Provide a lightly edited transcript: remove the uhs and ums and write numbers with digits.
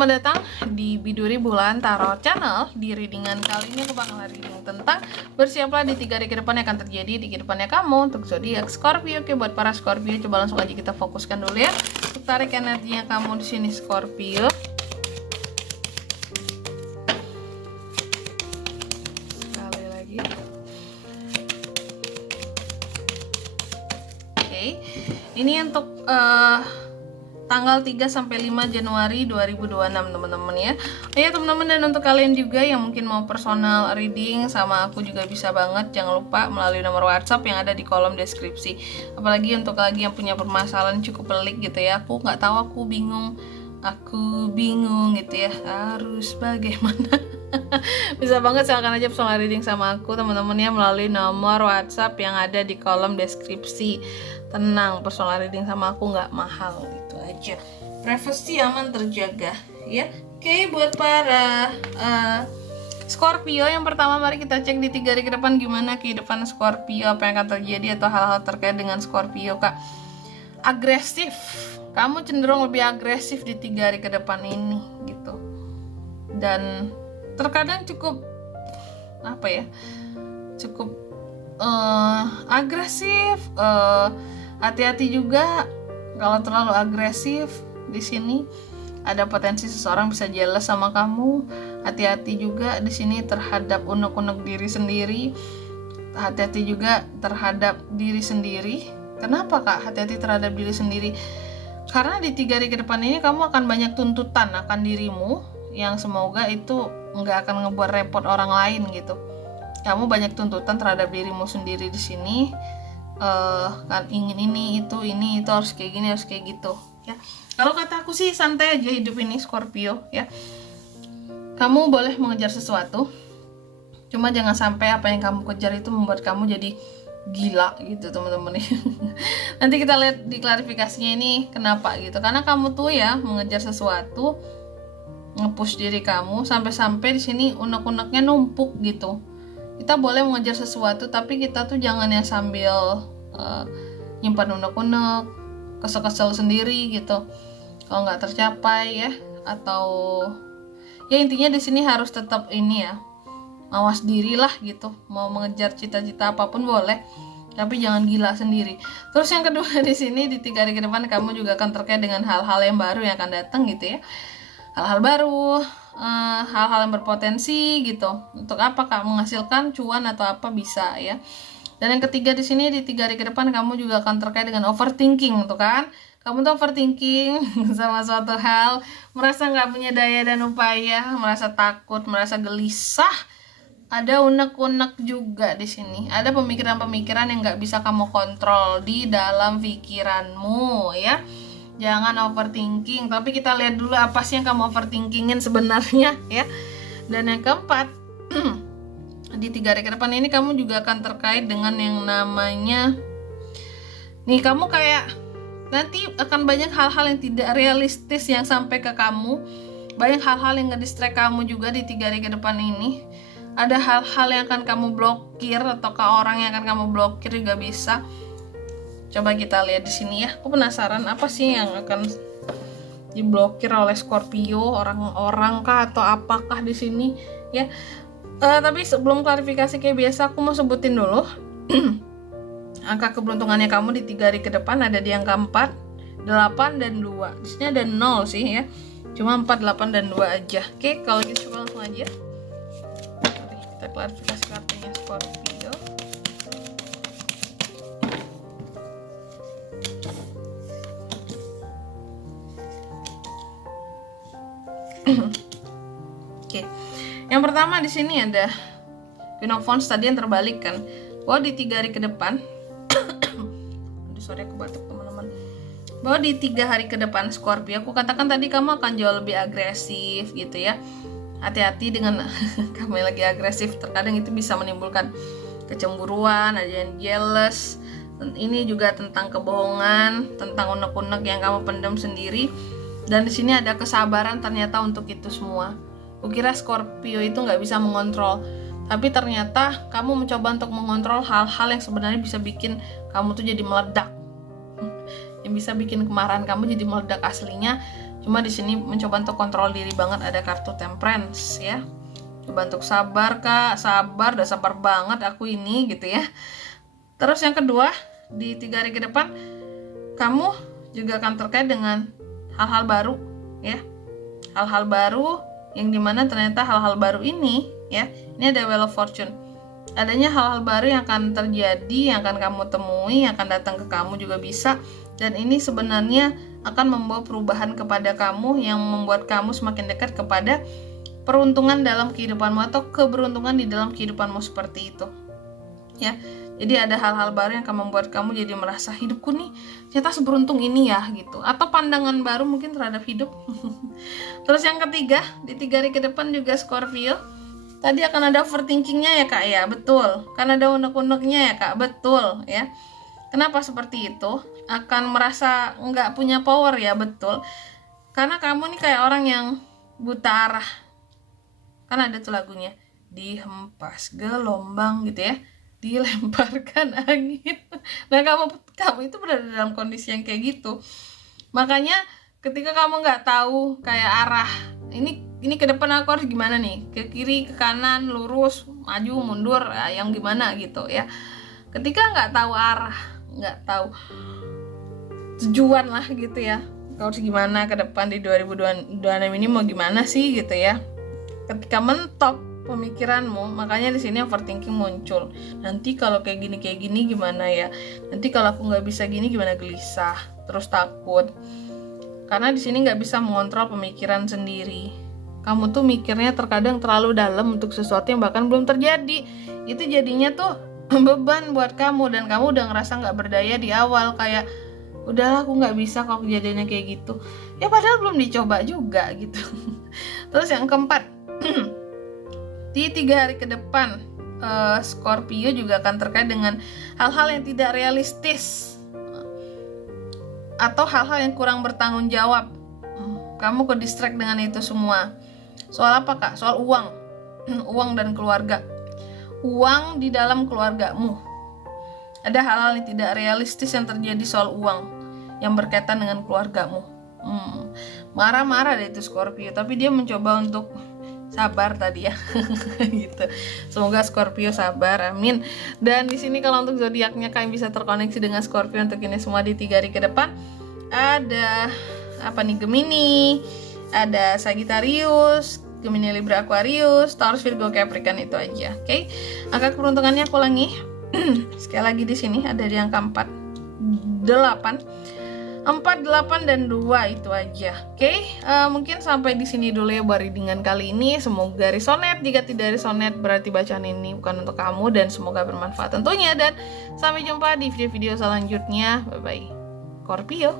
Selamat datang di Biduri Bulan Tarot Channel. Di readingan kali ini aku bakal reading tentang bersiaplah di 3 hari ke depan yang akan terjadi di kehidupannya kamu untuk zodiak Scorpio. Oke, buat para Scorpio coba langsung aja kita fokuskan dulu ya. Untuk tarik energinya kamu di sini Scorpio. Sekali lagi. Oke. Ini untuk tanggal 3 sampai 5 Januari 2026 teman-teman ya. Ya teman-teman, dan untuk kalian juga yang mungkin mau personal reading sama aku juga bisa banget. Jangan lupa melalui nomor WhatsApp yang ada di kolom deskripsi. Apalagi untuk lagi yang punya permasalahan cukup pelik gitu ya. Aku nggak tahu, aku bingung gitu ya. Harus bagaimana? Bisa banget silakan aja personal reading sama aku teman-teman ya melalui nomor WhatsApp yang ada di kolom deskripsi. Tenang, personal reading sama aku nggak mahal, gitu aja. Privasi aman terjaga ya. Oke, buat para Scorpio yang pertama, mari kita cek di 3 hari ke depan gimana kehidupan Scorpio, apa yang akan terjadi atau hal-hal terkait dengan Scorpio kak. Agresif, kamu cenderung lebih agresif di 3 hari ke depan ini gitu. Dan terkadang cukup cukup agresif. Hati-hati juga kalau terlalu agresif. Di sini ada potensi seseorang bisa jealous sama kamu. Hati-hati juga di sini terhadap unek-unek diri sendiri. Hati-hati juga terhadap diri sendiri. Kenapa kak hati-hati terhadap diri sendiri? Karena di 3 hari ke depan ini kamu akan banyak tuntutan akan dirimu yang semoga itu nggak akan ngebuat repot orang lain gitu. Kamu banyak tuntutan terhadap dirimu sendiri di sini. Kan ingin ini itu harus kayak gini, harus kayak gitu ya. Kalau kata aku sih santai aja hidup ini Scorpio ya. Kamu boleh mengejar sesuatu, cuma jangan sampai apa yang kamu kejar itu membuat kamu jadi gila gitu teman-teman. Nanti kita lihat di klarifikasinya ini kenapa gitu. Karena kamu tuh ya mengejar sesuatu, nge-push diri kamu sampai-sampai di sini unek-uneknya numpuk gitu. Kita boleh mengejar sesuatu, tapi kita tuh jangan yang sambil nyimpan unek-unek, kesel-kesel sendiri gitu kalau nggak tercapai ya. Atau ya intinya di sini harus tetap ini ya, mawas diri lah gitu. Mau mengejar cita-cita apapun boleh, tapi jangan gila sendiri. Terus yang kedua di sini di 3 hari ke depan kamu juga akan terkait dengan hal-hal yang baru yang akan datang gitu ya. Hal-hal baru, hal-hal yang berpotensi gitu. Untuk apa kak? Menghasilkan cuan atau apa bisa ya. Dan yang ketiga di sini di 3 hari ke depan kamu juga akan terkait dengan overthinking tuh kan. Kamu tuh overthinking sama suatu hal, merasa nggak punya daya dan upaya, merasa takut, merasa gelisah. Ada unek-unek juga di sini. Ada pemikiran-pemikiran yang nggak bisa kamu kontrol di dalam pikiranmu ya. Jangan overthinking, tapi kita lihat dulu apa sih yang kamu overthinkingin sebenarnya ya. Dan yang keempat, di 3 hari ke depan ini kamu juga akan terkait dengan yang namanya nih, kamu kayak nanti akan banyak hal-hal yang tidak realistis yang sampai ke kamu. Banyak hal-hal yang nge-distract kamu juga di 3 hari ke depan ini. Ada hal-hal yang akan kamu blokir atau ke orang yang akan kamu blokir juga bisa. Coba kita lihat di sini ya. Aku penasaran apa sih yang akan diblokir oleh Scorpio, orang-orang kah atau apakah di sini ya. Tapi sebelum klarifikasi kayak biasa aku mau sebutin dulu angka keberuntungannya kamu di 3 hari ke depan. Ada di angka 4, 8 dan 2. Di sini ada 0 sih ya. Cuma 4, 8 dan 2 aja. Oke, kalau gitu coba langsung aja. Mari kita klarifikasi kartunya Scorpio. Oke. Yang pertama di sini ada Queen of Wands tadi yang terbalik kan. Bahwa di 3 hari ke depan aduh sorry aku batuk teman-teman. Bahwa di 3 hari ke depan Scorpio, aku katakan tadi kamu akan jauh lebih agresif gitu ya. Hati-hati dengan kamu yang lagi agresif, terkadang itu bisa menimbulkan kecemburuan, ada yang jealous. Ini juga tentang kebohongan, tentang unek-unek yang kamu pendam sendiri. Dan di sini ada kesabaran ternyata untuk itu semua. Kukira Scorpio itu nggak bisa mengontrol, tapi ternyata kamu mencoba untuk mengontrol hal-hal yang sebenarnya bisa bikin kamu tuh jadi meledak, yang bisa bikin kemarahan kamu jadi meledak. Aslinya Cuma di sini mencoba untuk kontrol diri banget, ada kartu Temperance ya. Coba untuk sabar Kak, sabar, udah sabar banget aku ini gitu ya. Terus yang kedua, di 3 hari ke depan kamu juga akan terkait dengan hal-hal baru ya. Hal-hal baru yang dimana ternyata hal-hal baru ini ya, ini ada Wheel of Fortune. Adanya hal-hal baru yang akan terjadi, yang akan kamu temui, yang akan datang ke kamu juga bisa. Dan ini sebenarnya akan membawa perubahan kepada kamu yang membuat kamu semakin dekat kepada peruntungan dalam kehidupanmu atau keberuntungan di dalam kehidupanmu seperti itu. Ya. Jadi ada hal-hal baru yang akan membuat kamu jadi merasa hidupku nih ternyata seberuntung ini ya gitu. Atau pandangan baru mungkin terhadap hidup. Terus yang ketiga, di 3 hari ke depan juga Scorpio. Tadi akan ada overthinkingnya ya Kak ya, betul. Kan ada unek-uneknya ya Kak, betul ya. Kenapa seperti itu? Akan merasa nggak punya power ya, betul. Karena kamu nih kayak orang yang buta arah. Kan ada tuh lagunya, dihempas gelombang gitu ya, dilemparkan angin. Nah kamu itu berada dalam kondisi yang kayak gitu. Makanya ketika kamu nggak tahu kayak arah ini ke depan aku harus gimana nih, ke kiri, ke kanan, lurus, maju, mundur, yang gimana gitu ya. Ketika nggak tahu arah, nggak tahu tujuan lah gitu ya, kau harus gimana ke depan di 2026 ini mau gimana sih gitu ya. Ketika mentok pemikiranmu, makanya di sini overthinking muncul. Nanti kalau kayak gini gimana ya? Nanti kalau aku nggak bisa gini gimana, gelisah, terus takut. Karena di sini nggak bisa mengontrol pemikiran sendiri. Kamu tuh mikirnya terkadang terlalu dalam untuk sesuatu yang bahkan belum terjadi. Itu jadinya tuh beban buat kamu dan kamu udah ngerasa nggak berdaya di awal, kayak udahlah aku nggak bisa kalau kejadiannya kayak gitu. Ya padahal belum dicoba juga gitu. Terus yang keempat, di 3 hari ke depan Scorpio juga akan terkait dengan hal-hal yang tidak realistis atau hal-hal yang kurang bertanggung jawab. Kamu ke distract dengan itu semua. Soal apa Kak? Soal uang. Uang dan keluarga. Uang di dalam keluargamu. Ada hal-hal yang tidak realistis yang terjadi soal uang yang berkaitan dengan keluargamu. Marah-marah deh itu Scorpio, tapi dia mencoba untuk sabar tadi ya. Gitu. Semoga Scorpio sabar, amin. Dan di sini kalau untuk zodiaknya kalian bisa terkoneksi dengan Scorpio untuk ini semua di 3 hari ke depan. Ada apa nih, Gemini, ada Sagittarius, Gemini, Libra, Aquarius, Taurus, Virgo, Capricorn, itu aja. Oke. Angka keberuntungannya aku ulangi. Sekali lagi di sini ada di angka 4, 8, dan 2, itu aja. Oke. Mungkin sampai di sini dulu ya buat readingan kali ini. Semoga resonate. Jika tidak resonate berarti bacaan ini bukan untuk kamu, dan semoga bermanfaat tentunya. Dan sampai jumpa di video-video selanjutnya. Bye bye Scorpio.